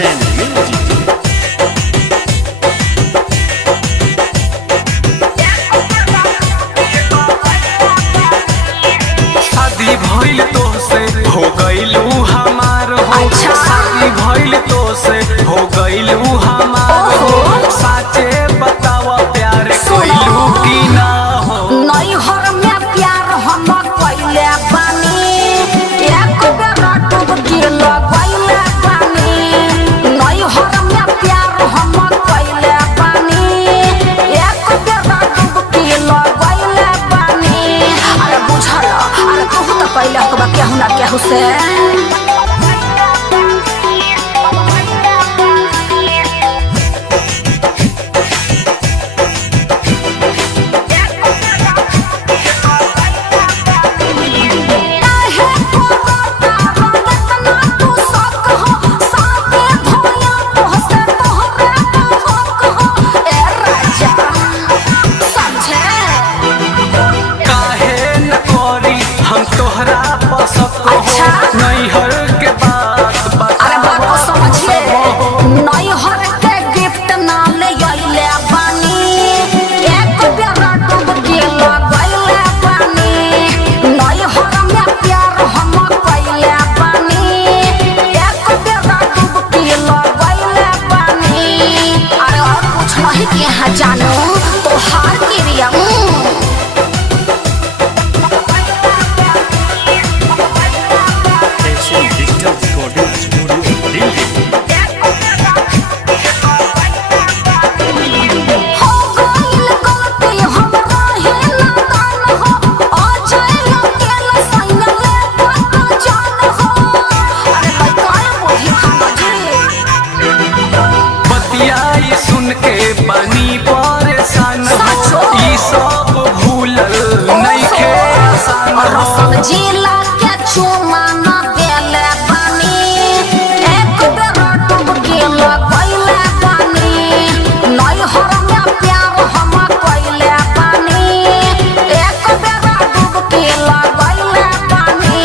and Music. शादी भइल तोहसे हो गइलू हमार हो। शादी भइल तोहसे हो गइलू हमार हो। साचे बतावा प्यार कइलू कि ना हो। नैहर में प्यार हम कइले बानी, एक बेरा डुबकी लगइले बानी। नैहर में प्यार हम कइले बानी, एक बेरा डुबकी लगइले बानी। अरे बुझल, अरे तू तो कइले हकबा केहू ना केहू से। तोहरा पसंद हो नैहर के बात बताओ समझिए। नैहर के गिफ्ट ना ले आइले बानी, एक बेरा डुबकी लगइले बानी। नैहर में प्यार हम कइले बानी, एक बेरा डुबकी लगइले बानी। अरे और कुछ नहीं कि यहाँ जानो तोहार क्रिया Digital Recording Studio, Delhi. बतियाई सुन के बनी परेशान हो। ई सब भूलल नइखे आसान हो। जिला के चुमा न देले बानी, एक बेरा डुबकी लगइले बानी। नैहर में प्यार हम कइले बानी, एक बेरा डुबकी लगइले बानी।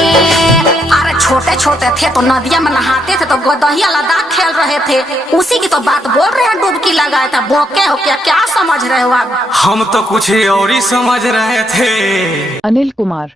अरे छोटे छोटे थे तो नदिया में नहाते थे, तो गदहिया लद्दाख खेल रहे थे, उसी की तो बात बोल रहे हैं। डुबकी लगाया था, बोके हो क्या समझ रहे हो आप? हम तो कुछ और ही समझ रहे थे। अनिल कुमार।